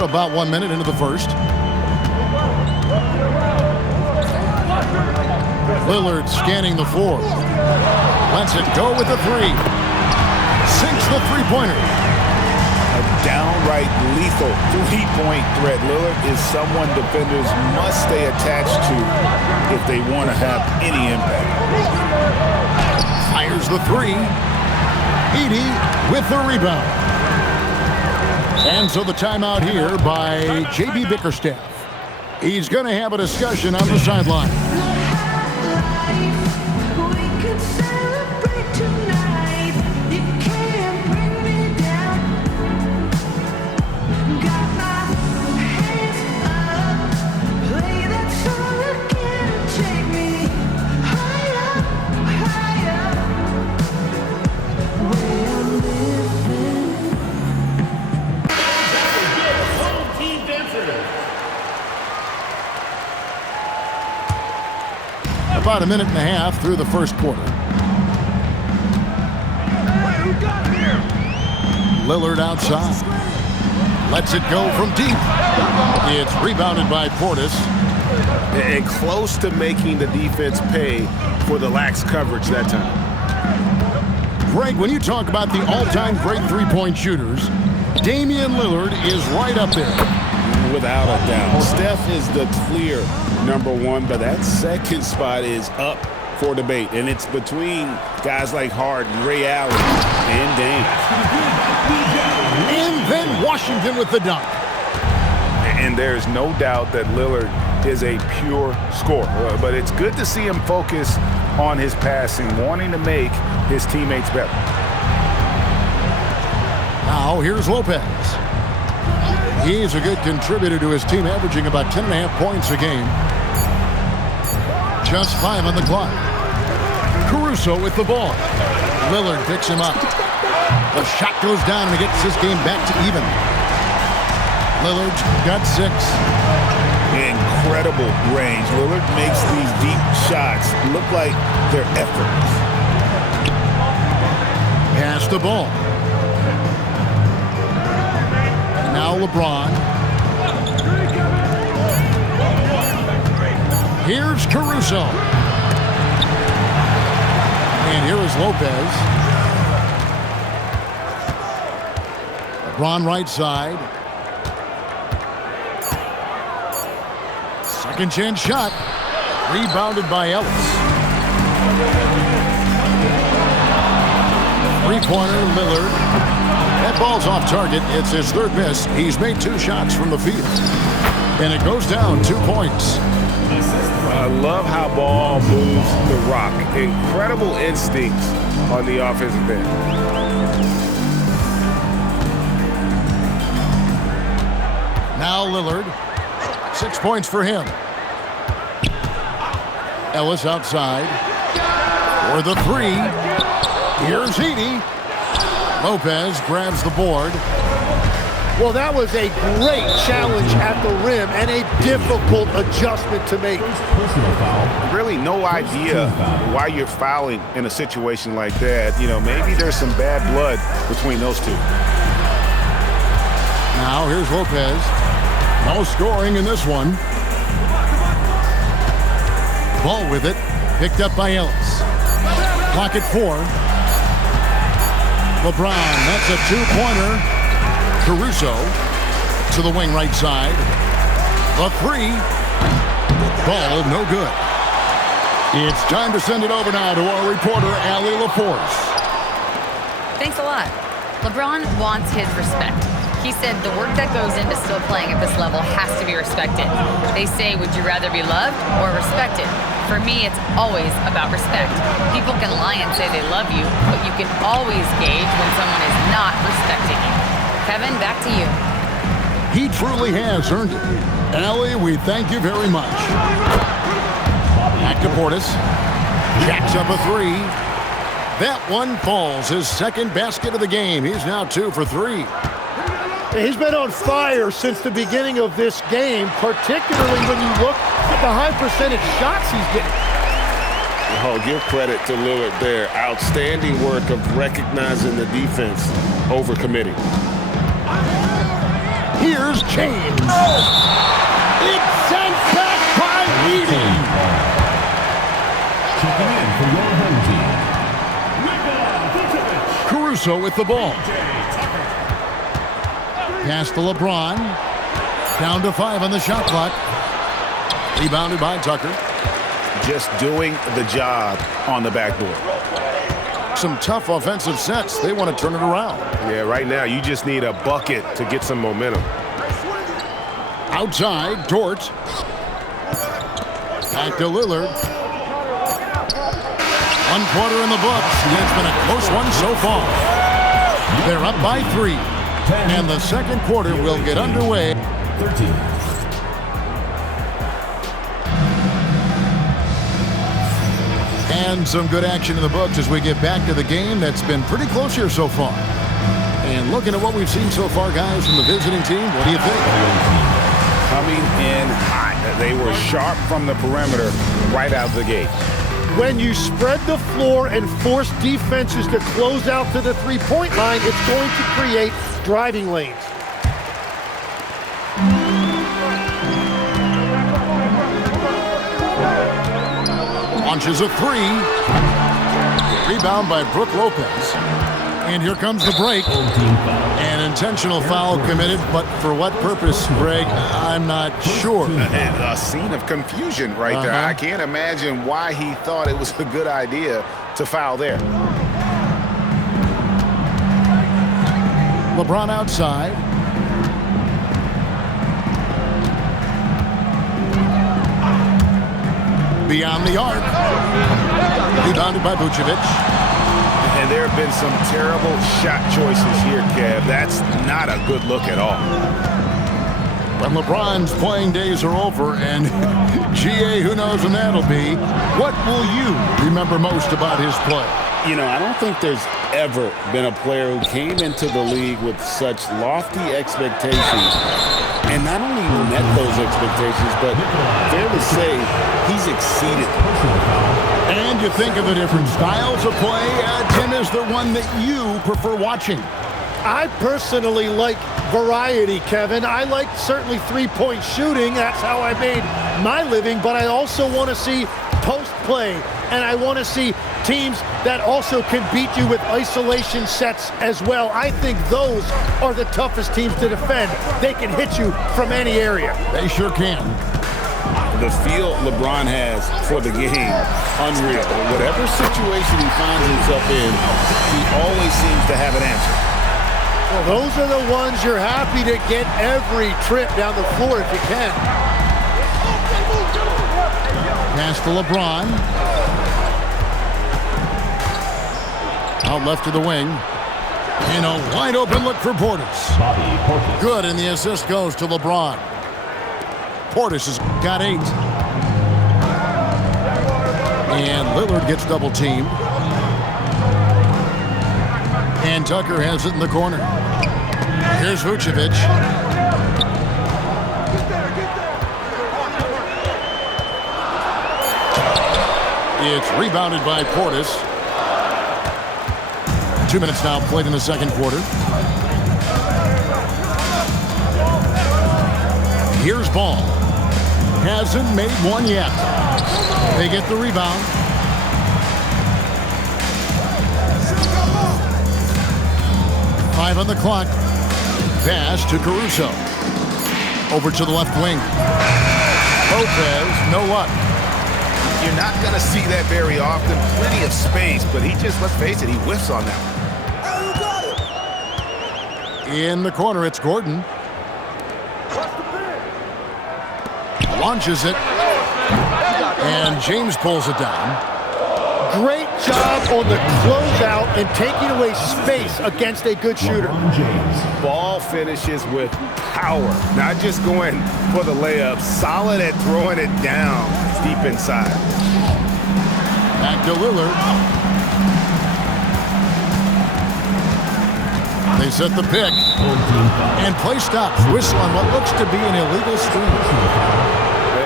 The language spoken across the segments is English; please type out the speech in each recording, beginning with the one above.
We're about 1 minute into the first. Lillard scanning the floor. Lets it go with the three. Sinks the three-pointer. A downright lethal three-point threat. Lillard is someone defenders must stay attached to if they want to have any impact. Fires the three. Edey with the rebound. And so the timeout here by J.B. Bickerstaff. He's going to have a discussion on the sideline. About a minute and a half through the first quarter. Lillard outside. Lets it go from deep. It's rebounded by Portis. And close to making the defense pay for the lax coverage that time. Greg, when you talk about the all-time great three-point shooters, Damian Lillard is right up there. Without a doubt. Steph is the clear number one, but that second spot is up for debate. And it's between guys like Harden, Ray Allen, and Dame. And then Washington with the dunk. And there's no doubt that Lillard is a pure scorer. But it's good to see him focus on his passing, wanting to make his teammates better. Now here's Lopez. He's a good contributor to his team, averaging about 10.5 points a game. Just 5 on the clock. Caruso with the ball. Lillard picks him up. The shot goes down and it gets his game back to even. Lillard's got 6. Incredible range. Lillard makes these deep shots look like they're effortless. Pass the ball. Now LeBron. Here's Caruso. And here is Lopez. LeBron right side. Second chance shot. Rebounded by Ellis. Three-pointer, Lillard. That ball's off target. It's his third miss. He's made 2 shots from the field. And it goes down 2 points. I love how ball moves the rock. Incredible instincts on the offensive end. Now Lillard. 6 points for him. Ellis outside. For the three. Here's Edey. Lopez grabs the board. Well, that was a great challenge at the rim and a difficult adjustment to make. Really no idea why you're fouling in a situation like that. You know, maybe there's some bad blood between those two. Now here's Lopez. No scoring in this one. Ball with it. Picked up by Ellis. Clock at 4. LeBron, that's a 2-pointer. Caruso to the wing right side. The three. Ball no good. It's time to send it over now to our reporter, Allie LaForce. Thanks a lot. LeBron wants his respect. He said the work that goes into still playing at this level has to be respected. They say, would you rather be loved or respected? For me, it's always about respect. People can lie and say they love you, but you can always gauge when someone is not respecting you. Kevin, back to you. He truly has earned it. Allie, we thank you very much. Back to Portis. Jacks up a three. That one falls. His second basket of the game. He's now 2 for 3. He's been on fire since the beginning of this game, particularly when you look at the high percentage shots he's getting. Oh, give credit to Lillard there. Outstanding work of recognizing the defense over committing. Here's James. It's sent back by Edey. Checking in for your home team, Caruso with the ball. Pass to LeBron. Down to 5 on the shot clock. Rebounded by Tucker. Just doing the job on the backboard. Some tough offensive sets. They want to turn it around. Yeah, right now you just need a bucket to get some momentum. Outside, Dort. Back to Lillard. 1 quarter in the books. It's been a close one so far. They're up by 3. And the second quarter will get underway. 13. And some good action in the books as we get back to the game that's been pretty close here so far. And looking at what we've seen so far, guys, from the visiting team, what do you think? Coming in hot. They were sharp from the perimeter right out of the gate. When you spread the floor and force defenses to close out to the three-point line, it's going to create driving lanes. Launches a 3. Rebound by Brook Lopez. And here comes the break. An intentional foul committed, but for what purpose, Greg, I'm not sure. A scene of confusion right there. I can't imagine why he thought it was a good idea to foul there. LeBron outside. Beyond the arc. Rebounded by Vucevic. And there have been some terrible shot choices here, Kev. That's not a good look at all. When LeBron's playing days are over, and GA, who knows when that'll be, what will you remember most about his play? You know, I don't think there's ever been a player who came into the league with such lofty expectations and not only met those expectations, but fair to say he's exceeded. And you think of the different styles of play, Tim, is there one that you prefer watching? I personally like variety, Kevin. I like certainly three-point shooting. That's how I made my living. But I also want to see post play, and I want to see teams that also can beat you with isolation sets as well. I think those are the toughest teams to defend. They can hit you from any area. They sure can. The feel LeBron has for the game, unreal. Whatever situation he finds himself in, he always seems to have an answer. Well, those are the ones you're happy to get every trip down the floor if you can. Pass to LeBron. Out left to the wing. And a wide open look for Portis. Good, and the assist goes to LeBron. Portis has got 8. And Lillard gets double teamed. And Tucker has it in the corner. Here's Vucevic. It's rebounded by Portis. 2 minutes now played in the second quarter. Here's Ball. Hasn't made one yet. They get the rebound. Five on the clock. Pass to Caruso. Over to the left wing. Lopez, no luck. You're not going to see that very often. Plenty of space, but he just, let's face it, he whiffs on that one. In the corner, it's Gordon. Launches it. And James pulls it down. Great job on the closeout and taking away space against a good shooter. Ball finishes with power, not just going for the layup, solid at throwing it down deep inside. Back to Lillard. They set the pick. And play stops. Whistle on what looks to be an illegal screen.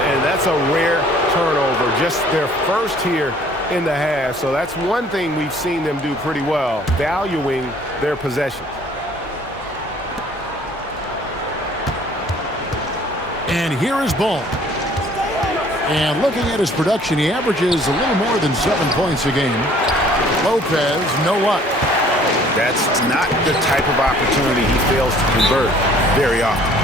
And that's a rare turnover, just their first here in the half. So that's one thing we've seen them do pretty well, valuing their possession. And here is Ball. And looking at his production, he averages a little more than 7 points a game. Lopez, no what? That's not the type of opportunity he fails to convert very often.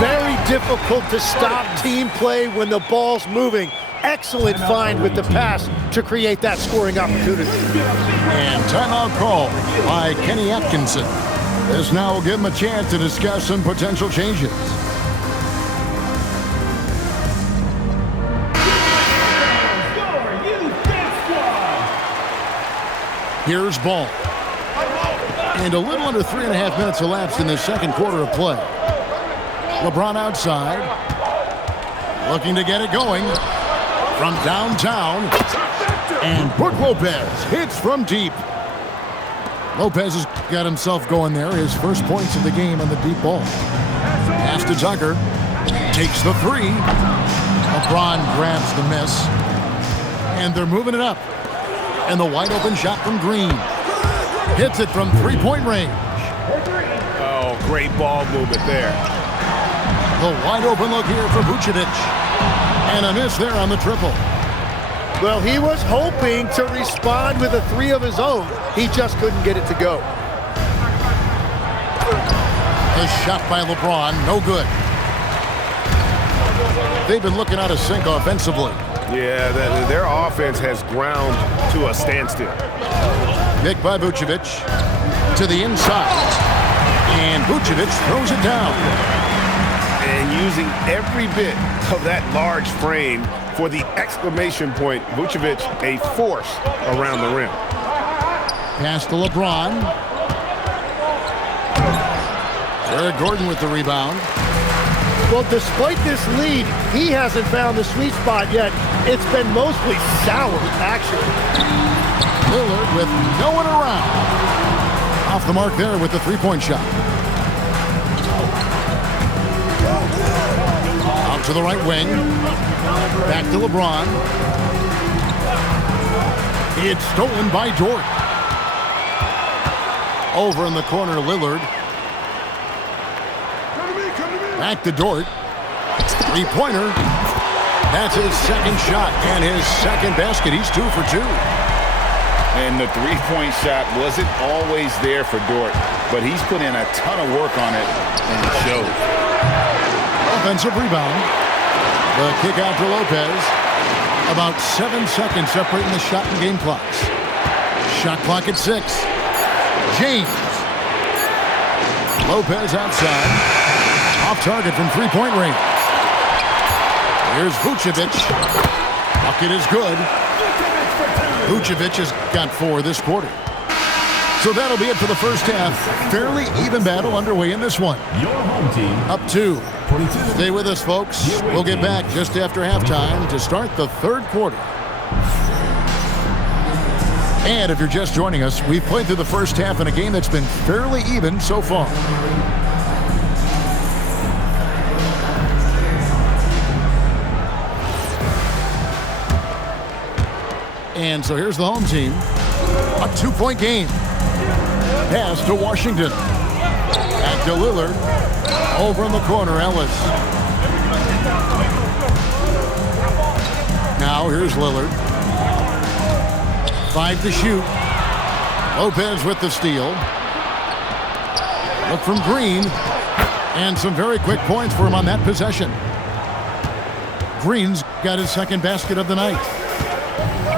Very difficult to stop team play when the ball's moving. Excellent find with the pass to create that scoring opportunity. And timeout call by Kenny Atkinson. This now will give him a chance to discuss some potential changes. Here's Ball. And a little under 3.5 minutes elapsed in the second quarter of play. LeBron outside. Looking to get it going from downtown. And Brook Lopez hits from deep. Lopez has got himself going there. His first points of the game on the deep ball. Pass to Tucker. Takes the three. LeBron grabs the miss. And they're moving it up. And the wide open shot from Green. Hits it from three-point range. Oh, great ball movement there. The wide open look here for Vucevic. And a miss there on the triple. Well, he was hoping to respond with a three of his own. He just couldn't get it to go. A shot by LeBron, no good. They've been looking out of sync offensively. Yeah, their offense has ground to a standstill. Pick by Vucevic to the inside. And Vucevic throws it down. And using every bit of that large frame for the exclamation point, Vucevic a force around the rim. Pass to LeBron. Eric Gordon with the rebound. Well, despite this lead, he hasn't found the sweet spot yet. It's been mostly sour, actually. Lillard with no one around. Off the mark there with the three-point shot. Out to the right wing. Back to LeBron. It's stolen by Dort. Over in the corner, Lillard. Back to Dort. Three-pointer. That's his second shot and his second basket. He's 2 for 2. And the three-point shot wasn't always there for Dort, but he's put in a ton of work on it, and it shows. Offensive rebound. The kick out to Lopez. About 7 seconds separating the shot and game clocks. Shot clock at 6. James. Lopez outside. Off target from three-point range. Here's Vucevic. Bucket is good. Vucevic has got 4 this quarter. So that'll be it for the first half. Fairly even battle underway in this one. Your home team Up 2. 22. Stay with us, folks. We'll get back just after halftime to start the third quarter. And if you're just joining us, we've played through the first half in a game that's been fairly even so far. And so here's the home team. A 2-point game. Pass to Washington. Back to Lillard. Over in the corner, Ellis. Now here's Lillard. 5 to shoot. Lopez with the steal. Look from Green. And some very quick points for him on that possession. Green's got his second basket of the night.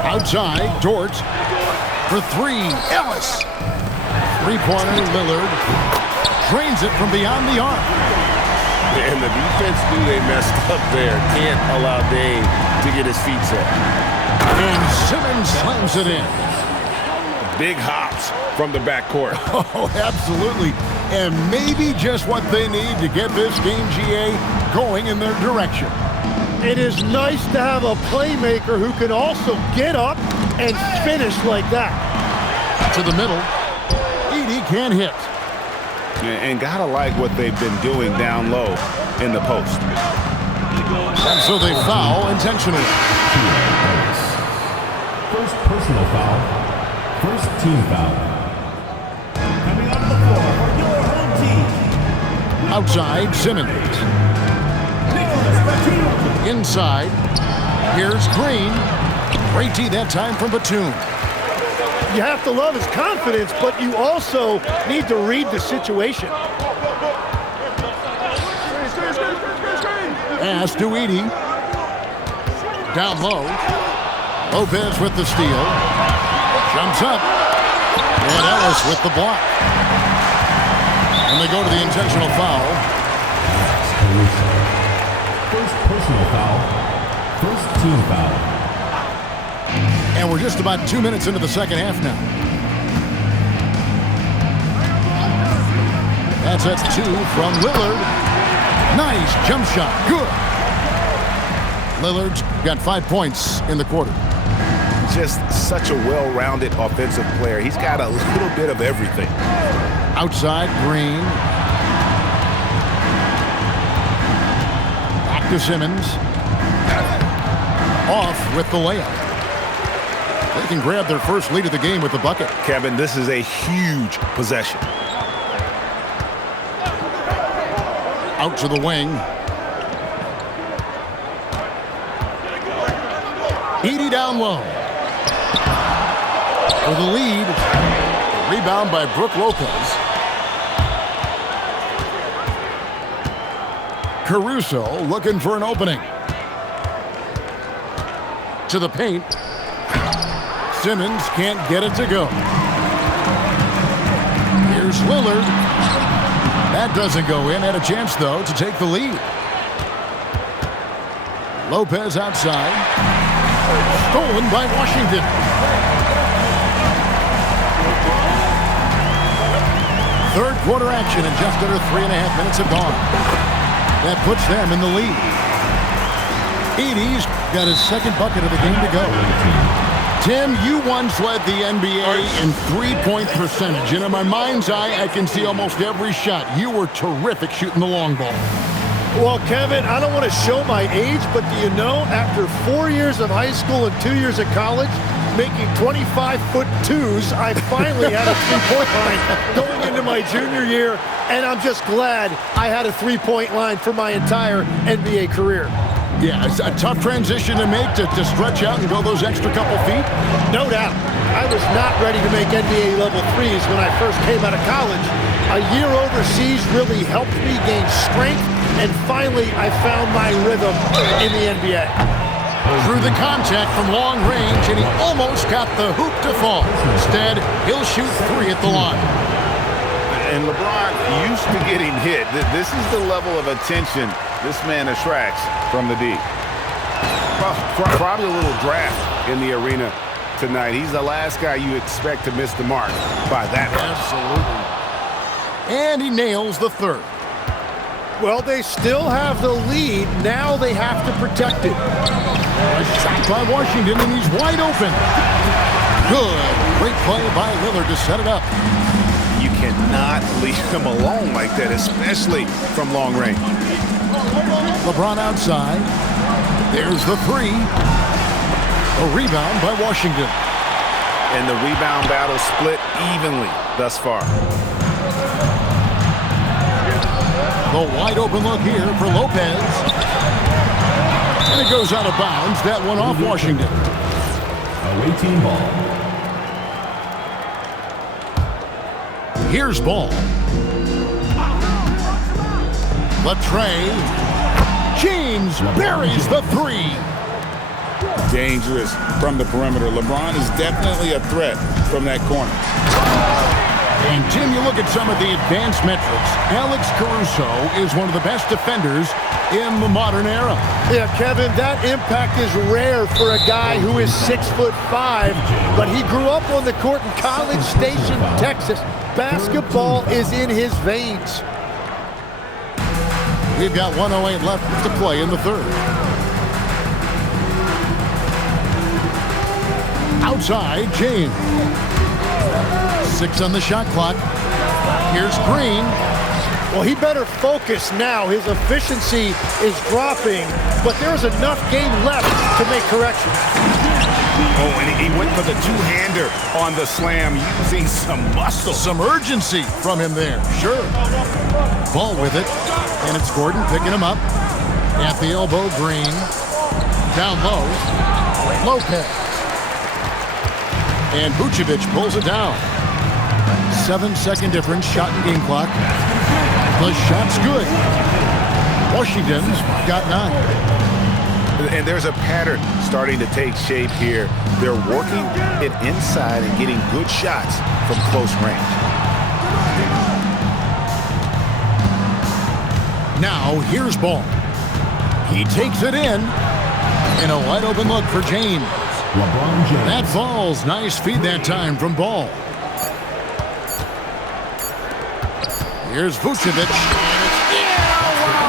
Outside, Dort for 3. Ellis. Three-pointer, Lillard. Drains it from beyond the arc. And the defense knew they messed up there. Can't allow Dave to get his feet set. And Simmons slams it in. Big hops from the backcourt. Oh, absolutely. And maybe just what they need to get this game, GA, going in their direction. It is nice to have a playmaker who can also get up and finish like that. To the middle. Edey can't hit. And gotta like what they've been doing down low in the post. And so they foul intentionally. First personal foul. First team foul. Coming onto the floor for your home team. Outside, Simmons. Inside. Here's Green. Great D that time from Batum. You have to love his confidence, but you also need to read the situation. Pass to Edey. Down low. Lopez with the steal. Jumps up. And Ellis with the block. And they go to the intentional foul. First personal foul. First team foul. And we're just about 2 minutes into the second half now. That's 2 from Lillard. Nice jump shot. Good. Lillard's got 5 points in the quarter. Just such a well-rounded offensive player. He's got a little bit of everything. Outside, Green. Back to Simmons. Off with the layup. They can grab their first lead of the game with the bucket. Kevin, this is a huge possession. Out to the wing. Edey down low. For the lead. Rebound by Brook Lopez. Caruso looking for an opening. To the paint. Simmons can't get it to go. Here's Lillard. That doesn't go in. Had a chance, though, to take the lead. Lopez outside. Stolen by Washington. Third quarter action and just under 3.5 minutes have gone. That puts them in the lead. Edey's got his second bucket of the game to go. Tim, you once led the NBA in three-point percentage, and in my mind's eye, I can see almost every shot. You were terrific shooting the long ball. Well, Kevin, I don't want to show my age, but do you know, after 4 years of high school and 2 years of college, making 25-foot-2s, I finally had a three-point line going into my junior year, and I'm just glad I had a three-point line for my entire NBA career. Yeah, it's a tough transition to make to stretch out and go those extra couple feet. No doubt. I was not ready to make NBA level threes when I first came out of college. A year overseas really helped me gain strength, and finally I found my rhythm in the NBA. Through the contact from long range, and he almost got the hoop to fall. Instead, he'll shoot three at the line. And LeBron used to getting hit. This is the level of attention this man attracts from the D. Probably a little draft in the arena tonight. He's the last guy you expect to miss the mark by that much. Absolutely. And he nails the third. Well, they still have the lead. Now they have to protect it. A shot by Washington, and he's wide open. Good. Great play by Lillard to set it up. You cannot leave him alone like that, especially from long range. LeBron outside. There's the three. A rebound by Washington. And the rebound battle split evenly thus far. The wide open look here for Lopez. And it goes out of bounds. That one off Washington. Away team ball. Here's ball. Latrey. James buries the three. Dangerous from the perimeter. LeBron is definitely a threat from that corner. And Tim, you look at some of the advanced metrics. Alex Caruso is one of the best defenders in the modern era. Yeah, Kevin, that impact is rare for a guy who is 6'5", but he grew up on the court in College Station, Texas. Basketball is in his veins. We've got 1:08 left to play in the third. Outside, James. 6 on the shot clock. Here's Green. Well, he better focus now. His efficiency is dropping, but there's enough game left to make corrections. Oh, and he went for the two-hander on the slam, using some muscle. Some urgency from him there. Sure. Ball with it, and it's Gordon picking him up. At the elbow, Green. Down low, Lopez. And Vucevic pulls it down. 7-second difference, shot and game clock. The shot's good. Washington's got 9. And there's a pattern starting to take shape here. They're working it inside and getting good shots from close range. Now here's Ball. He takes it in. And a wide open look for James. LeBron James. That falls. Nice feed that time from Ball. Here's Vucevic. Wow,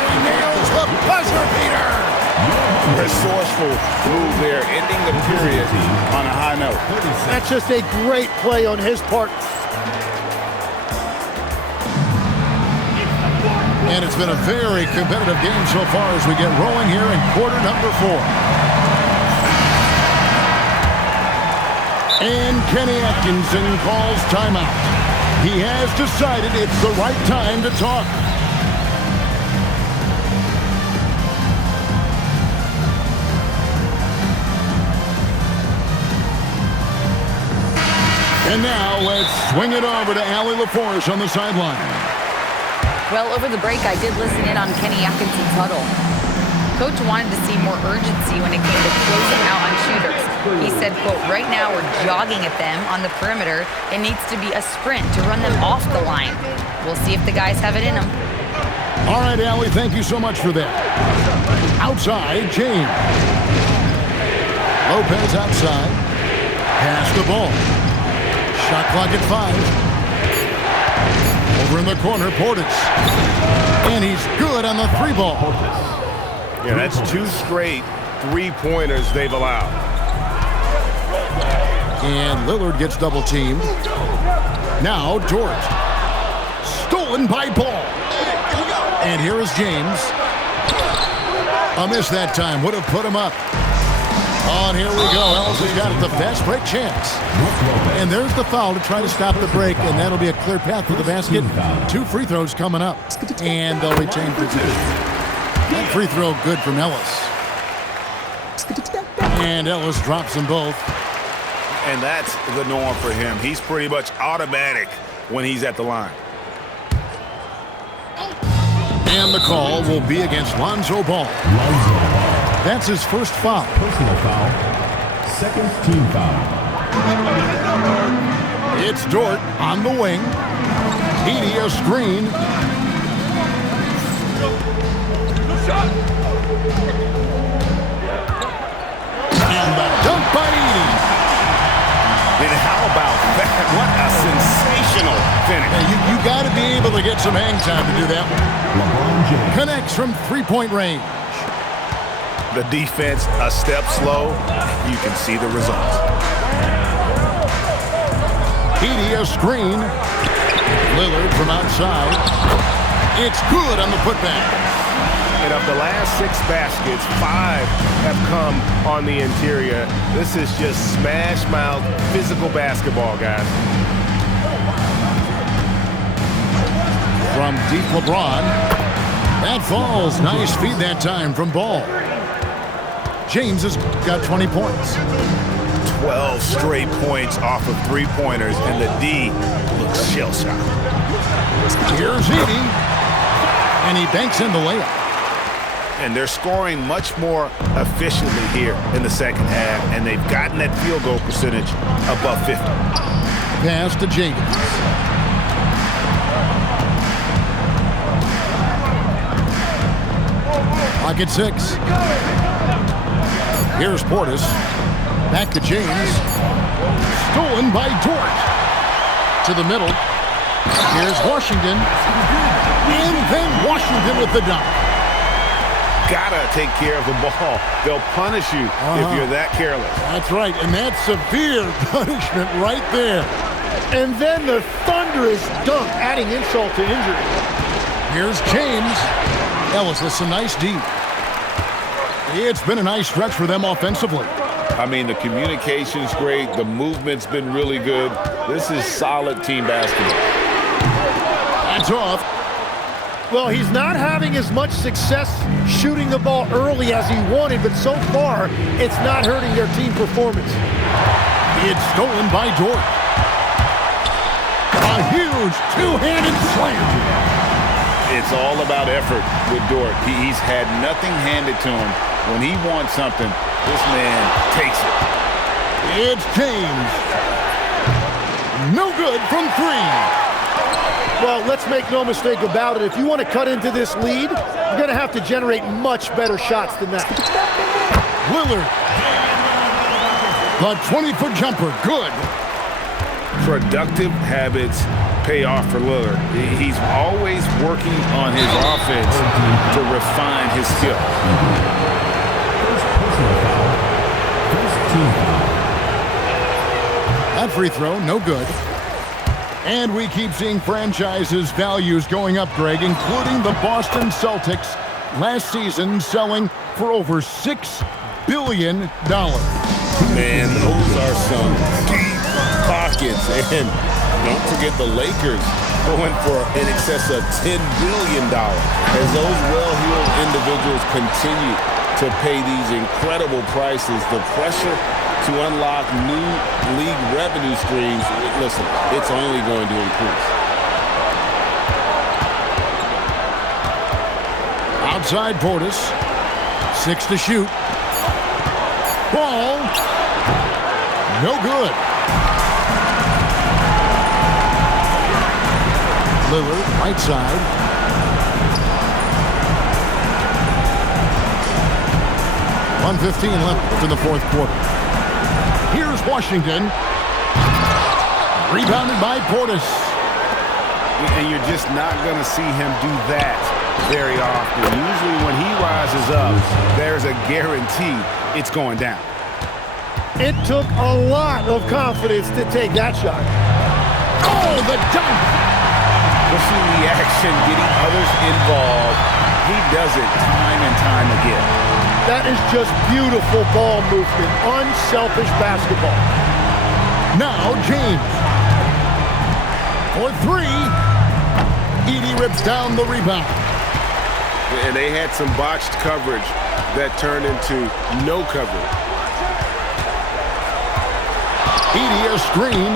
he nails the buzzer beater. Resourceful move there, ending the period on a high note. That's just a great play on his part. And it's been a very competitive game so far as we get rolling here in quarter number 4. And Kenny Atkinson calls timeout. He has decided it's the right time to talk. And now let's swing it over to Allie LaForce on the sideline. Well, over the break, I did listen in on Kenny Atkinson's huddle. Coach wanted to see more urgency when it came to closing out on shooters. He said, quote, right now we're jogging at them on the perimeter. It needs to be a sprint to run them off the line. We'll see if the guys have it in them. All right, Allie, thank you so much for that. Outside, James. Lopez outside. Pass the ball. Shot clock at 5. Over in the corner, Portis. And he's good on the 3 ball. Yeah, that's 2 straight 3-pointers they've allowed. And Lillard gets double teamed. Now Dort. Stolen by Ball. And here is James. A miss that time. Would have put him up. Oh, and here we go. Ellis has got the fast break chance. And there's the foul to try to stop the break, and that'll be a clear path to the basket. 2 free throws coming up. And they'll retain position. That free throw good from Ellis. And Ellis drops them both. And that's the norm for him. He's pretty much automatic when he's at the line. And the call will be against Lonzo Ball. That's his first foul. Personal foul. Second team foul. It's Dort on the wing. Edey a screen. And the dunk by Edey. And how about that? What a sensational finish. Hey, you got to be able to get some hang time to do that. LeBron James. Connects from 3-point range. The defense a step slow. You can see the results. Edey a screen. Lillard from outside. It's good on the putback. And of the last 6 baskets, 5 have come on the interior. This is just smash mouth physical basketball, guys. From deep LeBron. That falls. Nice feed that time from Ball. James has got 20 points. 12 straight points off of 3-pointers, and the D looks shell-shocked. Here's Edey. And he banks in the layup. And they're scoring much more efficiently here in the second half, and they've gotten that field goal percentage above 50. Pass to Jenkins. Clock at 6. Here's Portis. Back to James. Stolen by Dort. To the middle. Here's Washington. And then Washington with the dunk. Gotta take care of the ball. They'll punish you if you're that careless. That's right, and that's severe punishment right there. And then the thunderous dunk, adding insult to injury. Here's James. Ellis with some nice D. It's been a nice stretch for them offensively. I mean, the communication's great. The movement's been really good. This is solid team basketball. That's off. Well, he's not having as much success shooting the ball early as he wanted, but so far, it's not hurting their team performance. It's stolen by Dort. A huge two-handed slam. It's all about effort with Dort. He's had nothing handed to him. When he wants something, this man takes it. It's James. No good from three. Well, let's make no mistake about it. If you want to cut into this lead, you're going to have to generate much better shots than that. Lillard. The 20-foot jumper, good. Productive habits pay off for Lillard. He's always working on his offense to refine his skill. First personal foul. First team foul. That free throw, no good. And we keep seeing franchises' values going up, Greg, including the Boston Celtics last season selling for over $6 billion. Man, those are some deep pockets. And don't forget the Lakers going for in excess of $10 billion. As those well-heeled individuals continue to pay these incredible prices, the pressure to unlock new league revenue streams, listen, it's only going to increase. Outside Portis. 6 to shoot. Ball. No good. Lillard, right side. .115 left in the fourth quarter. Here's Washington. Rebounded by Portis. And you're just not going to see him do that very often. Usually when he rises up, there's a guarantee it's going down. It took a lot of confidence to take that shot. Oh, the dunk! Pushing the action, getting others involved. He does it time and time again. That is just beautiful ball movement, unselfish basketball. Now James. For three. Edey rips down the rebound. And they had some botched coverage that turned into no coverage. Edey a screen.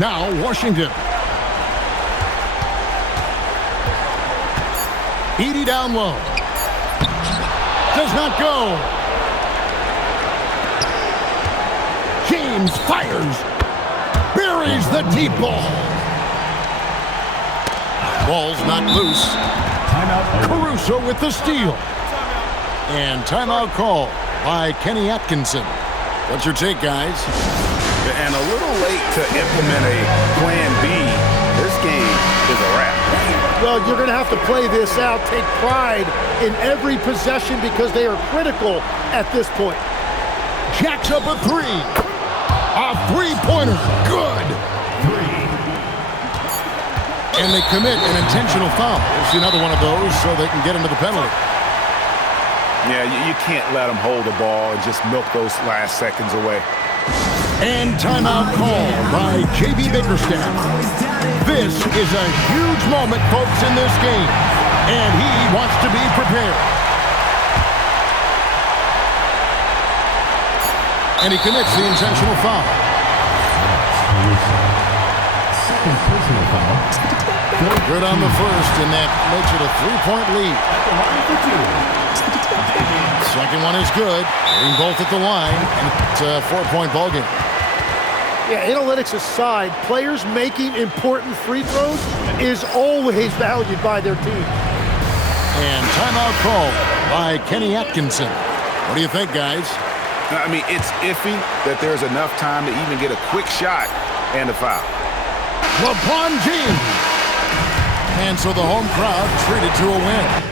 Now Washington. Edey down low. Does not go. James fires. Buries the deep ball. Ball's not loose. Timeout. Caruso with the steal. And timeout call by Kenny Atkinson. What's your take, guys? And a little late to implement a plan B. This game is a wrap. Well, you're going to have to play this out, take pride in every possession because they are critical at this point. Jacks up a three. A three-pointer. Good. And they commit an intentional foul. We'll see another one of those so they can get into the penalty. Yeah, you can't let them hold the ball and just milk those last seconds away. And timeout call by J.B. Bickerstaff. This is a huge moment, folks, in this game. And he wants to be prepared. And he commits the intentional foul. Second personal foul. Good on the first, and that makes it a three-point lead. Second one is good. Getting both at the line. And it's a four-point ball game. Yeah, analytics aside, players making important free throws is always valued by their team. And timeout call by Kenny Atkinson. What do you think, guys? I mean, it's iffy that there's enough time to even get a quick shot and a foul. LeBron James. And so the home crowd treated to a win.